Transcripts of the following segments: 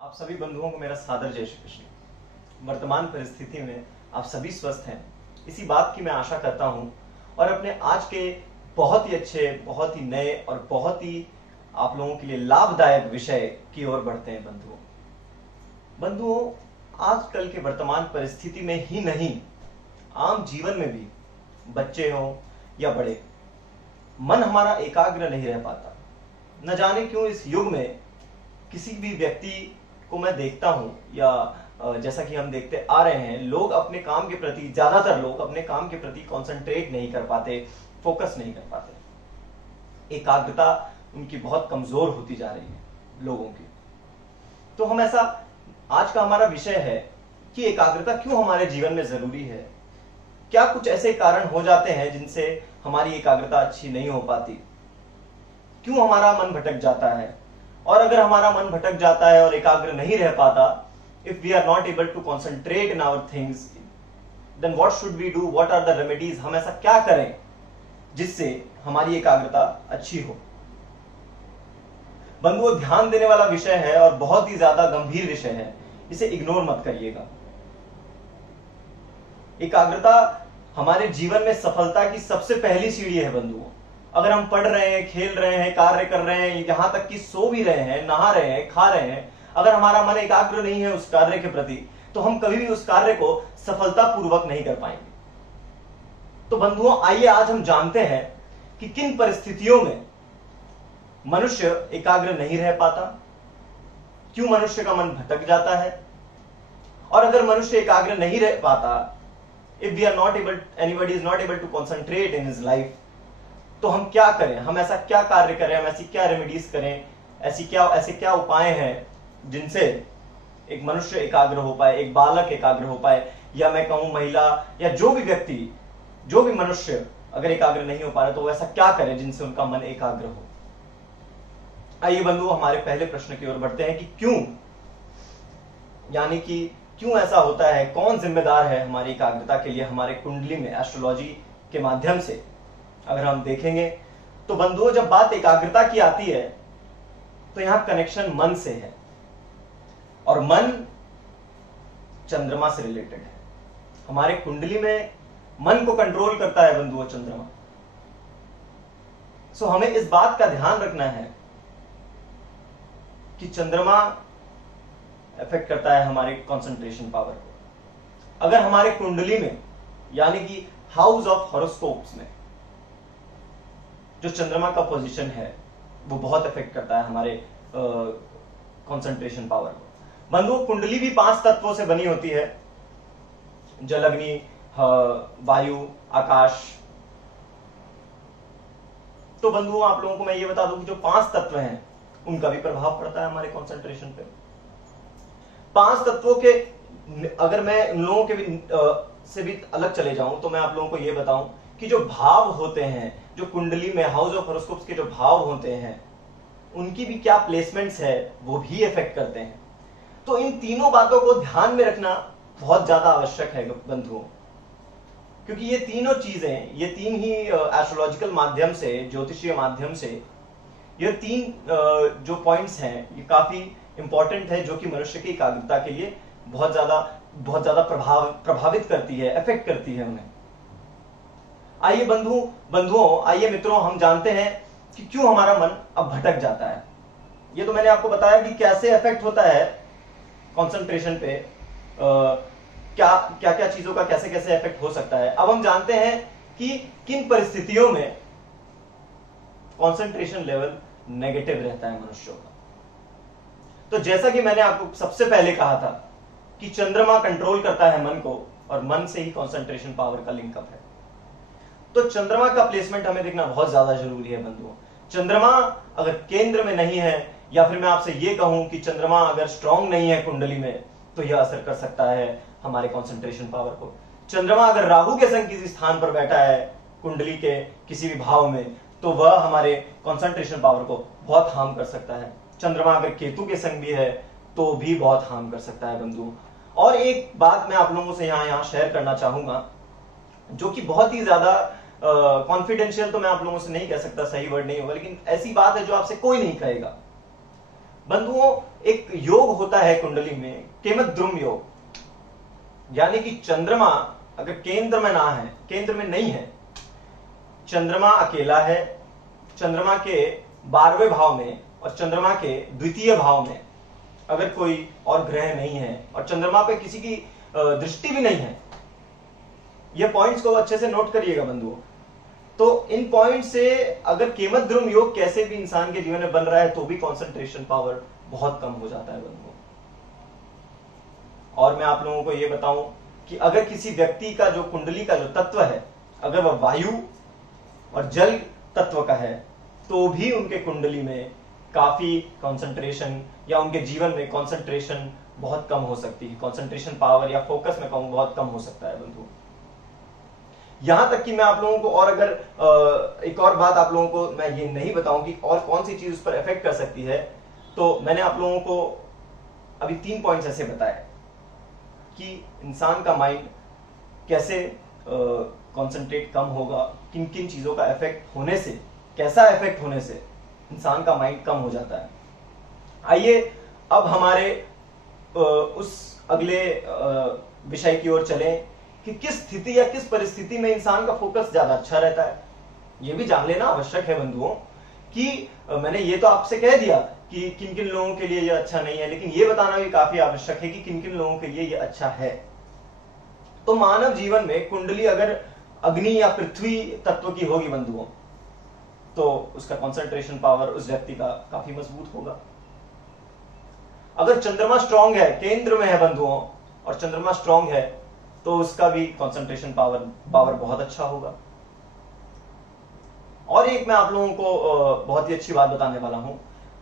आप सभी बंधुओं को मेरा सादर जय श्री कृष्ण। वर्तमान परिस्थिति में आप सभी स्वस्थ हैं, इसी बात की मैं आशा करता हूं और अपने आज के बहुत ही अच्छे, बहुत ही नए और बहुत ही आप लोगों के लिए लाभदायक विषय की ओर बढ़ते हैं। बंधुओं, आजकल के वर्तमान परिस्थिति में ही नहीं, आम जीवन में भी बच्चे हों या बड़े, मन हमारा एकाग्र नहीं रह पाता। न जाने क्यों इस युग में किसी भी व्यक्ति को मैं देखता हूं या जैसा कि हम देखते आ रहे हैं, लोग अपने काम के प्रति, ज्यादातर लोग अपने काम के प्रति कंसंट्रेट नहीं कर पाते, फोकस नहीं कर पाते। एकाग्रता उनकी बहुत कमजोर होती जा रही है लोगों की। तो हम ऐसा, आज का हमारा विषय है कि एकाग्रता क्यों हमारे जीवन में जरूरी है। क्या कुछ ऐसे कारण हो जाते हैं जिनसे हमारी एकाग्रता अच्छी नहीं हो पाती, क्यों हमारा मन भटक जाता है, और अगर हमारा मन भटक जाता है और एकाग्र नहीं रह पाता, if we are not able to concentrate in our things, then what should we do, what are the remedies. हम ऐसा क्या करें जिससे हमारी एकाग्रता अच्छी हो। बंधुओं, ध्यान देने वाला विषय है और बहुत ही ज्यादा गंभीर विषय है, इसे इग्नोर मत करिएगा। एकाग्रता हमारे जीवन में सफलता की सबसे पहली सीढ़ी है बंधुओं। अगर हम पढ़ रहे हैं, खेल रहे हैं, कार्य कर रहे हैं, यहां तक कि सो भी रहे हैं, नहा रहे हैं, खा रहे हैं, अगर हमारा मन एकाग्र नहीं है उस कार्य के प्रति, तो हम कभी भी उस कार्य को सफलतापूर्वक नहीं कर पाएंगे। तो बंधुओं, आइए आज हम जानते हैं कि किन परिस्थितियों में मनुष्य एकाग्र नहीं रह पाता, क्यों मनुष्य का मन भटक जाता है, और अगर मनुष्य एकाग्र नहीं रह पाता, if we are not able, anybody is not able to concentrate in his life, तो हम क्या करें, हम ऐसा क्या कार्य करें, हम ऐसी क्या रेमेडीज करें, ऐसे क्या उपाय हैं जिनसे एक मनुष्य एकाग्र हो पाए, एक बालक एकाग्र हो पाए, या मैं कहूं महिला या जो भी व्यक्ति, जो भी मनुष्य अगर एकाग्र नहीं हो पा रहा तो वो ऐसा क्या करे जिनसे उनका मन एकाग्र हो। आइए बंधु, हमारे पहले प्रश्न की ओर बढ़ते हैं कि क्यों, यानी कि क्यों ऐसा होता है, कौन जिम्मेदार है हमारी एकाग्रता के लिए। हमारे कुंडली में एस्ट्रोलॉजी के माध्यम से अगर हम देखेंगे तो बंधुओं, जब बात एकाग्रता की आती है तो यहां कनेक्शन मन से है, और मन चंद्रमा से रिलेटेड है। हमारे कुंडली में मन को कंट्रोल करता है बंधुओं चंद्रमा। सो हमें इस बात का ध्यान रखना है कि चंद्रमा इफेक्ट करता है हमारे कंसंट्रेशन पावर को। अगर हमारे कुंडली में, यानी कि हाउस ऑफ हॉरोस्कोप्स में जो चंद्रमा का पोजीशन है, वो बहुत इफेक्ट करता है हमारे कंसंट्रेशन पावर को। बंधुओं, कुंडली भी 5 तत्वों से बनी होती है, जल, अग्नि, वायु, आकाश। तो बंधुओं, आप लोगों को मैं ये बता दूं कि जो 5 तत्व हैं उनका भी प्रभाव पड़ता है हमारे कंसंट्रेशन पे। 5 तत्वों के, अगर मैं उन लोगों के भी से भी अलग चले जाऊं तो मैं आप लोगों को यह बताऊं कि जो भाव होते हैं, जो कुंडली में हाउस ऑफ हॉरोस्कोप्स के जो भाव होते हैं, उनकी भी क्या प्लेसमेंट्स है, वो भी इफेक्ट करते हैं। तो इन तीनों बातों को ध्यान में रखना बहुत ज्यादा आवश्यक है बंधुओं, क्योंकि ये तीनों चीजें, ये 3 ही एस्ट्रोलॉजिकल माध्यम से, ज्योतिषीय माध्यम से, ये 3 जो पॉइंट्स हैं, ये काफी इंपॉर्टेंट है, जो कि मनुष्य की एकाग्रता के लिए बहुत ज्यादा प्रभावित करती है, इफेक्ट करती है उन्हें। आइए बंधुओं, आइए मित्रों, हम जानते हैं कि क्यों हमारा मन अब भटक जाता है। ये तो मैंने आपको बताया कि कैसे इफेक्ट होता है कंसंट्रेशन पे, क्या चीजों का कैसे कैसे इफेक्ट हो सकता है। अब हम जानते हैं कि किन परिस्थितियों में कंसंट्रेशन लेवल नेगेटिव रहता है मनुष्यों का। तो जैसा कि मैंने आपको सबसे पहले कहा था कि चंद्रमा कंट्रोल करता है मन को, और मन से ही कंसंट्रेशन पावर का लिंकअप है। तो चंद्रमा का प्लेसमेंट हमें देखना बहुत ज्यादा जरूरी है बंधुओं। चंद्रमा अगर केंद्र में नहीं है, या फिर मैं आपसे यह कहूं कि चंद्रमा अगर स्ट्रांग नहीं है कुंडली में, तो यह असर कर सकता है हमारे कंसंट्रेशन पावर को। चंद्रमा अगर राहु के संग किसी स्थान पर बैठा है कुंडली के किसी भी भाव में, तो वह हमारे कंसंट्रेशन पावर को बहुत हार्म कर सकता है। चंद्रमा अगर केतु के संग भी है तो भी बहुत हार्म कर सकता है बंधुओं। और एक बात मैं आप लोगों से यहां शेयर करना चाहूंगा, जो कि बहुत ही ज्यादा कॉन्फिडेंशियल तो मैं आप लोगों से नहीं कह सकता, सही वर्ड नहीं होगा, लेकिन ऐसी बात है जो आपसे कोई नहीं कहेगा। बंधुओं, एक योग होता है कुंडली में, केमद्रुम योग, यानी कि चंद्रमा अगर केंद्र में ना है, केंद्र में नहीं है, चंद्रमा अकेला है, चंद्रमा के 12वें भाव में और चंद्रमा के द्वितीय भाव में अगर कोई और ग्रह नहीं है और चंद्रमा पे किसी की दृष्टि भी नहीं है, ये पॉइंट्स को अच्छे से नोट करिएगा बंधुओं। तो इन पॉइंट से अगर केमद्रुम योग कैसे भी इंसान के जीवन में बन रहा है तो भी कंसंट्रेशन पावर बहुत कम हो जाता है बंधुओं। और मैं आप लोगों को यह बताऊं कि अगर किसी व्यक्ति का जो कुंडली का जो तत्व है, अगर वह वायु और जल तत्व का है, तो भी उनके कुंडली में काफी कंसंट्रेशन या उनके जीवन में कंसंट्रेशन बहुत कम हो सकती है, कंसंट्रेशन पावर या फोकस में बहुत कम हो सकता है बंधुओं। यहां तक कि मैं आप लोगों को और अगर एक और बात आप लोगों को मैं ये नहीं बताऊं कि और कौन सी चीज उस पर इफेक्ट कर सकती है, तो मैंने आप लोगों को अभी 3 पॉइंट्स ऐसे बताए कि इंसान का माइंड कैसे कंसंट्रेट कम होगा, किन किन चीजों का इफेक्ट होने से, कैसा इफेक्ट होने से इंसान का माइंड कम हो जाता है। आइए अब हमारे उस अगले विषय की ओर चलें कि किस स्थिति या किस परिस्थिति में इंसान का फोकस ज्यादा अच्छा रहता है। यह भी जान लेना आवश्यक है बंधुओं कि मैंने ये तो आपसे कह दिया कि किन किन लोगों के लिए यह अच्छा नहीं है, लेकिन यह बताना भी काफी आवश्यक है कि किन किन लोगों के लिए यह अच्छा है। तो मानव जीवन में कुंडली अगर अग्नि या पृथ्वी तत्व की होगी बंधुओं, तो उसका कंसंट्रेशन पावर उस व्यक्ति का काफी मजबूत होगा। अगर चंद्रमा स्ट्रांग है, केंद्र में है बंधुओं, और चंद्रमा स्ट्रांग है, तो उसका भी कंसंट्रेशन पावर बहुत अच्छा होगा। और एक मैं आप लोगों को बहुत ही अच्छी बात बताने वाला हूं,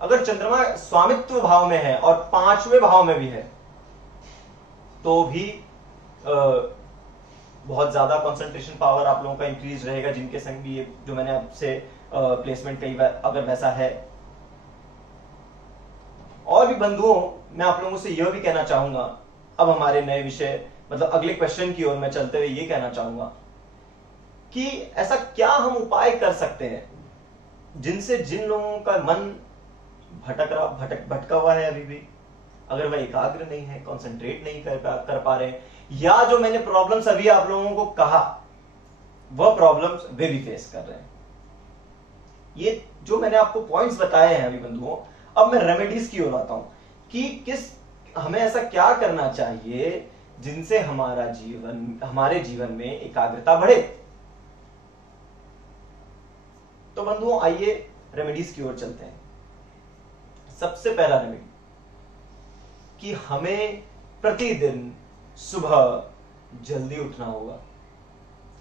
अगर चंद्रमा स्वामित्व भाव में है और 5वें भाव में भी है, तो भी बहुत ज्यादा कंसंट्रेशन पावर आप लोगों का इंक्रीज रहेगा, जिनके संग भी ये जो मैंने आपसे प्लेसमेंट कई बार अगर वैसा है। और भी बंधुओं, मैं आप लोगों से यह भी कहना चाहूंगा, अब हमारे नए विषय मतलब अगले क्वेश्चन की ओर मैं चलते हुए ये कहना चाहूंगा कि ऐसा क्या हम उपाय कर सकते हैं जिनसे जिन लोगों का मन भटका हुआ है अभी भी, अगर वह एकाग्र नहीं है, कंसंट्रेट नहीं कर पा रहे हैं, या जो मैंने प्रॉब्लम्स अभी आप लोगों को कहा वह प्रॉब्लम्स वे भी फेस कर रहे हैं। ये जो मैंने आपको पॉइंट्स बताए हैं अभी बंधुओं, अब मैं रेमेडीज की ओर आता हूं कि हमें ऐसा क्या करना चाहिए जिनसे हमारे जीवन में एकाग्रता बढ़े। तो बंधुओं आइए रेमेडीज की ओर चलते हैं। सबसे पहला रेमेडी कि हमें प्रतिदिन सुबह जल्दी उठना होगा।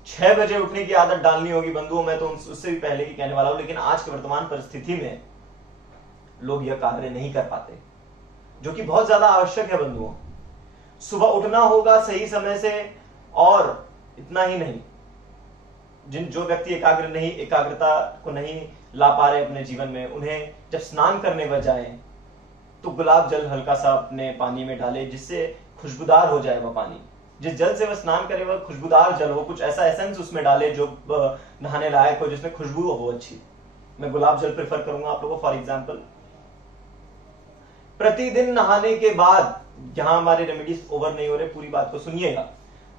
6 बजे उठने की आदत डालनी होगी बंधुओं। मैं तो उससे भी पहले की कहने वाला हूं, लेकिन आज की वर्तमान परिस्थिति में लोग यह कार्य नहीं कर पाते, जो कि बहुत ज्यादा आवश्यक है बंधुओं। सुबह उठना होगा सही समय से, और इतना ही नहीं, जो व्यक्ति एकाग्रता को नहीं ला पा रहे अपने जीवन में, उन्हें जब स्नान करने वह जाए तो गुलाब जल हल्का सा अपने पानी में डाले, जिससे खुशबूदार हो जाए वह पानी। जिस जल से वह स्नान करे वह खुशबूदार जल हो, कुछ ऐसा एसेंस उसमें डाले जो नहाने लायक हो, जिसमें खुशबू हो अच्छी। मैं गुलाब जल प्रेफर करूंगा आप लोगों फॉर एग्जाम्पल। प्रतिदिन नहाने के बाद, यहां हमारे रेमेडीज ओवर नहीं हो रहे, पूरी बात को सुनिएगा।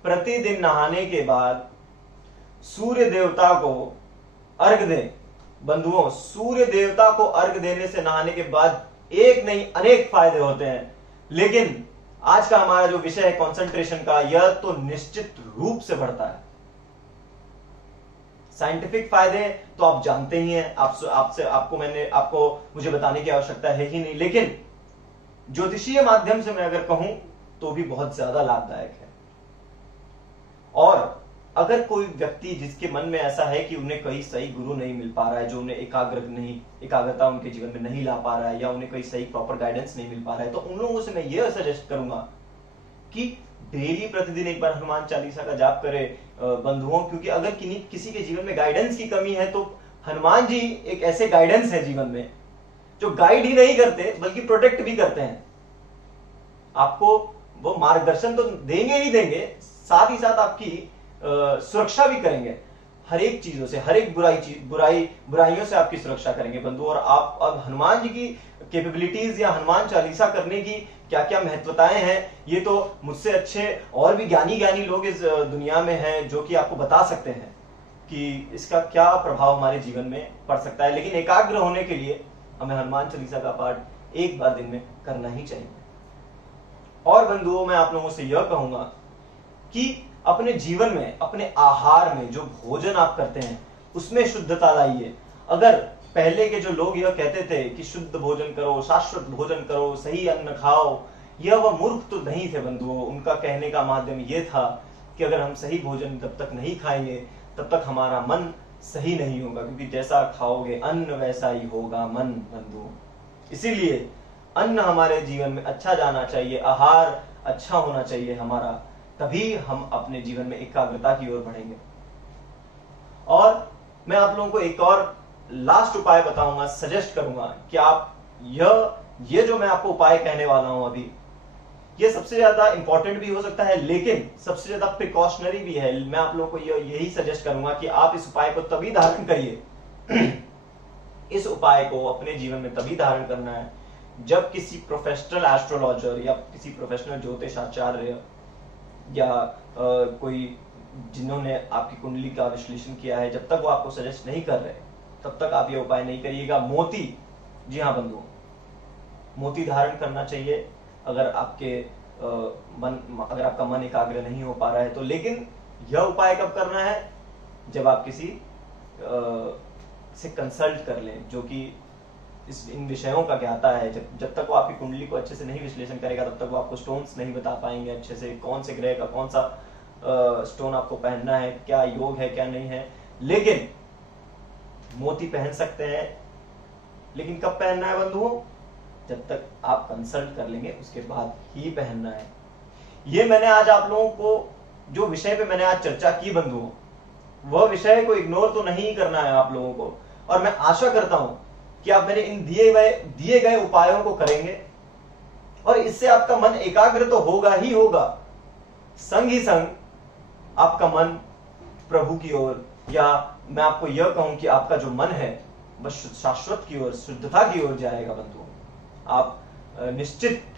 प्रतिदिन नहाने के बाद सूर्य देवता को अर्घ दें बंधुओं। सूर्य देवता को अर्घ देने से, नहाने के बाद एक नहीं अनेक फायदे होते हैं, लेकिन आज का हमारा जो विषय है कंसंट्रेशन का, यह तो निश्चित रूप से बढ़ता है। साइंटिफिक फायदे तो आप जानते ही हैं, आपको मुझे बताने की आवश्यकता है ही नहीं, लेकिन ज्योतिषीय माध्यम से मैं अगर कहूं तो भी बहुत ज्यादा लाभदायक है। और अगर कोई व्यक्ति जिसके मन में ऐसा है कि उन्हें कोई सही गुरु नहीं मिल पा रहा है, जो उन्हें एकाग्रता उनके जीवन में नहीं ला पा रहा है, या उन्हें कोई सही प्रॉपर गाइडेंस नहीं मिल पा रहा है, तो उन लोगों से मैं यह सजेस्ट करूंगा कि डेली प्रतिदिन एक बार हनुमान चालीसा का जाप करे बंधुओं। क्योंकि अगर किसी के जीवन में गाइडेंस की कमी है, तो हनुमान जी एक ऐसे गाइडेंस है जीवन में जो गाइड ही नहीं करते बल्कि प्रोटेक्ट भी करते हैं। आपको वो मार्गदर्शन तो देंगे ही देंगे, साथ ही साथ आपकी सुरक्षा भी करेंगे। हर एक चीजों से, हर एक बुराइयों से आपकी सुरक्षा करेंगे बंधु। और आप अब हनुमान जी की कैपेबिलिटीज या हनुमान चालीसा करने की क्या क्या महत्वताएं हैं, ये तो मुझसे अच्छे और भी ज्ञानी लोग इस दुनिया में हैं जो कि आपको बता सकते हैं कि इसका क्या प्रभाव हमारे जीवन में पड़ सकता है। लेकिन एकाग्र होने के लिए हमें हनुमान चालीसा का पाठ एक बार दिन में करना ही चाहिए। और बंधुओं, मैं आप लोगों से यह कहूंगा कि अपने जीवन में, अपने आहार में जो भोजन आप करते हैं उसमें शुद्धता लाइए। अगर पहले के जो लोग यह कहते थे कि शुद्ध भोजन करो, शाश्वत भोजन करो, सही अन्न खाओ, यह वह मूर्ख तो नहीं थे बंधुओं। उनका कहने का माध्यम यह था कि अगर हम सही भोजन तब तक नहीं खाएंगे तब तक हमारा मन सही नहीं होगा, क्योंकि जैसा खाओगे अन्न वैसा ही होगा मन बंधुओं। इसीलिए अन्न हमारे जीवन में अच्छा जाना चाहिए, आहार अच्छा होना चाहिए हमारा, तभी हम अपने जीवन में एकाग्रता की ओर बढ़ेंगे। और मैं आप लोगों को एक और लास्ट उपाय बताऊंगा, सजेस्ट करूंगा कि आप ये जो मैं आपको उपाय कहने वाला हूं अभी, ये सबसे ज्यादा इंपॉर्टेंट भी हो सकता है लेकिन सबसे ज्यादा प्रिकॉशनरी भी है। मैं आप लोगों को यही सजेस्ट करूंगा कि आप इस उपाय को तभी धारण करिए इस उपाय को अपने जीवन में तभी धारण करना है जब किसी प्रोफेशनल एस्ट्रोलॉजर या किसी प्रोफेशनल ज्योतिषाचार्य या कोई जिन्होंने आपकी कुंडली का विश्लेषण किया है, जब तक वो आपको सजेस्ट नहीं कर रहे तब तक आप ये उपाय नहीं करिएगा। मोती, जी हाँ बंधुओं, मोती धारण करना चाहिए अगर अगर आपका मन एकाग्र नहीं हो पा रहा है तो। लेकिन यह उपाय कब करना है? जब आप किसी से कंसल्ट कर लें जो कि इन विषयों का ज्ञाता है। जब तक वो आपकी कुंडली को अच्छे से नहीं विश्लेषण करेगा तब तक वो आपको स्टोन्स नहीं बता पाएंगे अच्छे से, कौन से ग्रह का कौन सा स्टोन आपको पहनना है, क्या योग है क्या नहीं है। लेकिन मोती पहन सकते हैं, लेकिन कब पहनना है बंधुओं? जब तक आप कंसल्ट कर लेंगे उसके बाद ही पहनना है। ये मैंने आज आप लोगों को जो विषय पे मैंने आज चर्चा की बंधुओं, वह विषय को इग्नोर तो नहीं करना है आप लोगों को। और मैं आशा करता हूं कि आप मेरे इन दिए गए उपायों को करेंगे और इससे आपका मन एकाग्र तो होगा ही होगा, संग ही संग आपका मन प्रभु की ओर, या मैं आपको यह कहूं कि आपका जो मन है वह शाश्वत की ओर, शुद्धता की ओर जाएगा बंधुओं। आप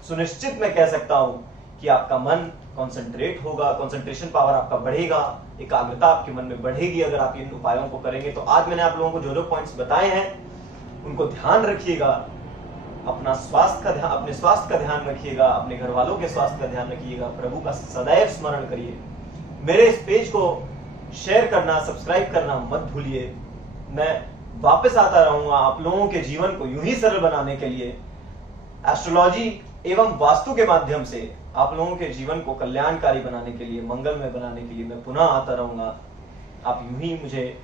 सुनिश्चित मैं कह सकता हूं कि आपका मन कॉन्सेंट्रेट होगा, कॉन्सेंट्रेशन पावर आपका बढ़ेगा, एकाग्रता आपके मन में बढ़ेगी अगर आप इन उपायों को करेंगे। तो आज मैंने आप लोगों को जो पॉइंट्स बताए हैं उनको ध्यान रखिएगा, अपने स्वास्थ्य का ध्यान रखिएगा, अपने घर वालों के स्वास्थ्य का ध्यान रखिएगा, प्रभु का सदैव स्मरण करिए। मेरे इस पेज को शेयर करना, सब्सक्राइब करना मत भूलिए। मैं वापस आता रहूंगा आप लोगों के जीवन को यूं ही सरल बनाने के लिए, एस्ट्रोलॉजी एवं वास्तु के माध्यम से आप लोगों के जीवन को कल्याणकारी बनाने के लिए, मंगलमय बनाने के लिए मैं पुनः आता रहूंगा। आप यूं ही मुझे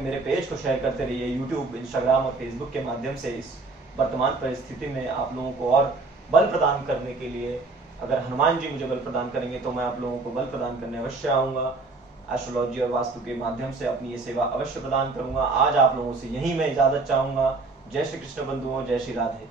मेरे पेज को शेयर करते रहिए यूट्यूब, इंस्टाग्राम और फेसबुक के माध्यम से। इस वर्तमान परिस्थिति में आप लोगों को और बल प्रदान करने के लिए, अगर हनुमान जी मुझे बल प्रदान करेंगे तो मैं आप लोगों को बल प्रदान करने अवश्य आऊंगा। एस्ट्रोलॉजी और वास्तु के माध्यम से अपनी ये सेवा अवश्य प्रदान करूंगा। आज आप लोगों से यही मैं इजाजत चाहूंगा। जय श्री कृष्ण बंधुओं, जय श्री राधे।